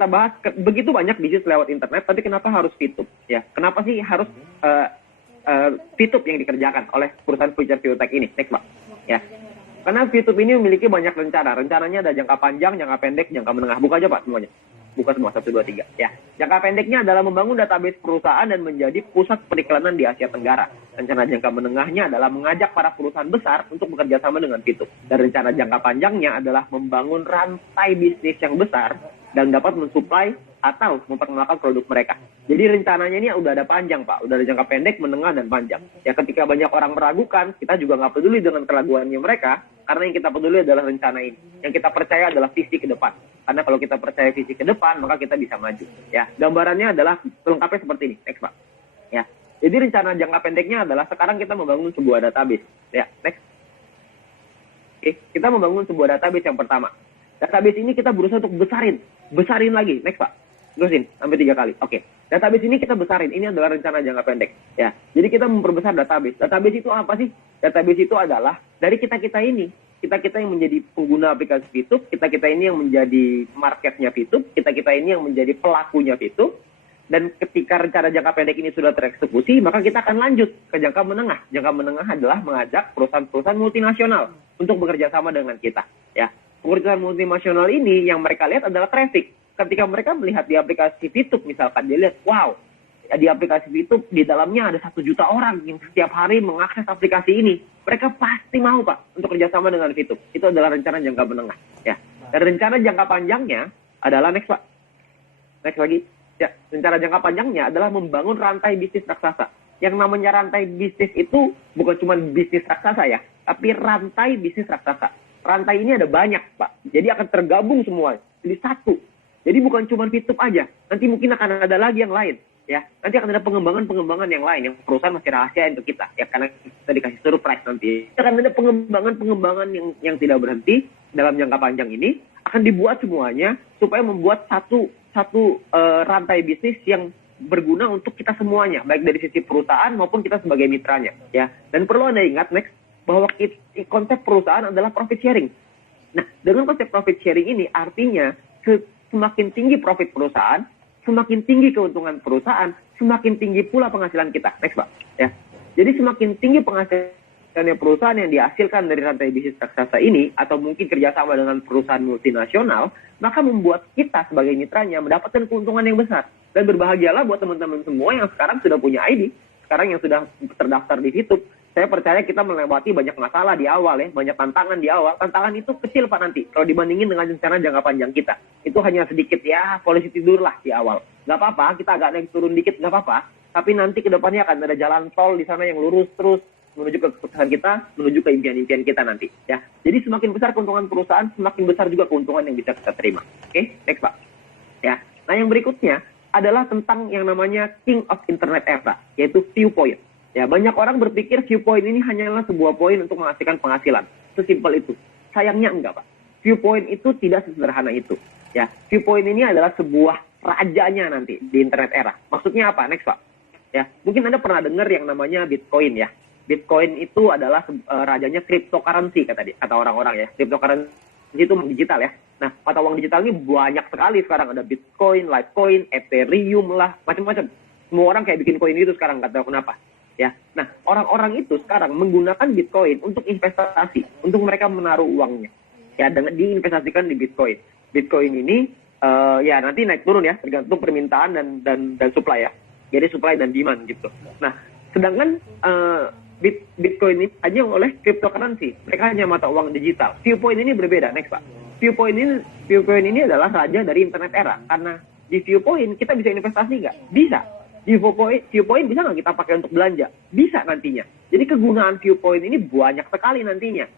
kita bahas, begitu banyak bisnis lewat internet, tapi kenapa harus VTube? Ya, kenapa sih harus VTube yang dikerjakan oleh perusahaan future fintech ini? Next, Pak. Ya, karena VTube ini memiliki banyak rencana. Rencananya ada jangka panjang, jangka pendek, jangka menengah. Buka aja Pak semuanya. Buka semua 1, 2, 3. Ya. Jangka pendeknya adalah membangun database perusahaan dan menjadi pusat periklanan di Asia Tenggara. Rencana jangka menengahnya adalah mengajak para perusahaan besar untuk bekerja sama dengan VTube. Dan rencana jangka panjangnya adalah membangun rantai bisnis yang besar dan dapat mensuplai atau memperkenalkan produk mereka. Jadi rencananya ini udah ada panjang Pak, udah ada jangka pendek, menengah, dan panjang. Ya ketika banyak orang meragukan, kita juga nggak peduli dengan keraguannya mereka, karena yang kita peduli adalah rencana ini. Yang kita percaya adalah visi ke depan. Karena kalau kita percaya visi ke depan, maka kita bisa maju. Ya, gambarannya adalah lengkapnya seperti ini. Next Pak. Ya, jadi rencana jangka pendeknya adalah sekarang kita membangun sebuah database. Ya, next. Oke, kita membangun sebuah database yang pertama. Database ini kita berusaha untuk besarin lagi. Next Pak. Terusin sampai 3 kali. Oke. Database ini kita besarin. Ini adalah rencana jangka pendek. Ya. Jadi kita memperbesar database. Database itu apa sih? Database itu adalah dari kita-kita ini. Kita-kita yang menjadi pengguna aplikasi VTube, kita-kita ini yang menjadi marketnya VTube, kita-kita ini yang menjadi pelakunya VTube. Dan ketika rencana jangka pendek ini sudah tereksekusi, maka kita akan lanjut ke jangka menengah. Jangka menengah adalah mengajak perusahaan-perusahaan multinasional untuk bekerja sama dengan kita. Ya. Perusahaan multinasional ini yang mereka lihat adalah traffic. Ketika mereka melihat di aplikasi VTube misalkan, dia lihat, wow, di aplikasi VTube di dalamnya ada 1 juta orang yang setiap hari mengakses aplikasi ini. Mereka pasti mau Pak untuk kerjasama dengan VTube. Itu adalah rencana jangka menengah. Ya. Dan rencana jangka panjangnya adalah next Pak. Next lagi. Ya, rencana jangka panjangnya adalah membangun rantai bisnis raksasa. Yang namanya rantai bisnis itu bukan cuma bisnis raksasa ya, tapi rantai bisnis raksasa. Rantai ini ada banyak Pak. Jadi akan tergabung semua. Jadi satu. Jadi bukan cuma VTube aja. Nanti mungkin akan ada lagi yang lain. Ya, nanti akan ada pengembangan yang lain yang perusahaan masih rahasia untuk kita. Ya, karena kita dikasih surprise nanti. Akan ada pengembangan yang tidak berhenti dalam jangka panjang ini. Akan dibuat semuanya supaya membuat satu rantai bisnis yang berguna untuk kita semuanya, baik dari sisi perusahaan maupun kita sebagai mitranya. Ya, dan perlu Anda ingat next bahwa konsep perusahaan adalah profit sharing. Nah, dengan konsep profit sharing ini artinya semakin tinggi profit perusahaan, semakin tinggi keuntungan perusahaan, semakin tinggi pula penghasilan kita. Next Pak. Ya. Jadi semakin tinggi penghasilannya perusahaan yang dihasilkan dari rantai bisnis raksasa ini, atau mungkin kerjasama dengan perusahaan multinasional, maka membuat kita sebagai mitranya mendapatkan keuntungan yang besar. Dan berbahagialah buat teman-teman semua yang sekarang sudah punya ID, sekarang yang sudah terdaftar di VTube. Saya percaya kita melewati banyak masalah di awal ya, banyak tantangan di awal. Tantangan itu kecil Pak nanti, kalau dibandingin dengan rencana jangka panjang kita. Itu hanya sedikit ya, polisi tidur lah di awal. Nggak apa-apa, kita agak naik turun dikit, nggak apa-apa. Tapi nanti ke depannya akan ada jalan tol di sana yang lurus terus, menuju ke kesuksesan kita, menuju ke impian-impian kita nanti. Ya. Jadi semakin besar keuntungan perusahaan, semakin besar juga keuntungan yang bisa kita terima. Oke, next Pak. Ya. Nah yang berikutnya adalah tentang yang namanya King of Internet Era, yaitu Viewpoint. Ya, banyak orang berpikir Viewpoint ini hanyalah sebuah poin untuk menghasilkan penghasilan. Sesimpel itu. Sayangnya enggak, Pak. Viewpoint itu tidak sesederhana itu. Ya, Viewpoint ini adalah sebuah rajanya nanti di internet era. Maksudnya apa? Next, Pak. Ya, mungkin Anda pernah dengar yang namanya Bitcoin ya. Bitcoin itu adalah rajanya cryptocurrency kata orang-orang ya. Cryptocurrency itu digital ya. Nah, mata uang digital ini banyak sekali sekarang, ada Bitcoin, Litecoin, Ethereum lah, macam-macam. Semua orang kayak bikin koin itu sekarang, nggak tahu kenapa. Ya, nah orang-orang itu sekarang menggunakan Bitcoin untuk investasi, untuk mereka menaruh uangnya, ya dengan diinvestasikan di Bitcoin. Bitcoin ini ya nanti naik turun ya, tergantung permintaan dan supply ya. Jadi supply dan demand gitu. Nah, sedangkan Bitcoin ini hanya oleh cryptocurrency, mereka hanya mata uang digital. Viewpoint ini berbeda, next Pak. Viewpoint ini adalah raja dari internet era, karena di Viewpoint kita bisa investasi nggak? Bisa. Di Viewpoint bisa nggak kita pakai untuk belanja? Bisa nantinya. Jadi kegunaan Viewpoint ini banyak sekali nantinya.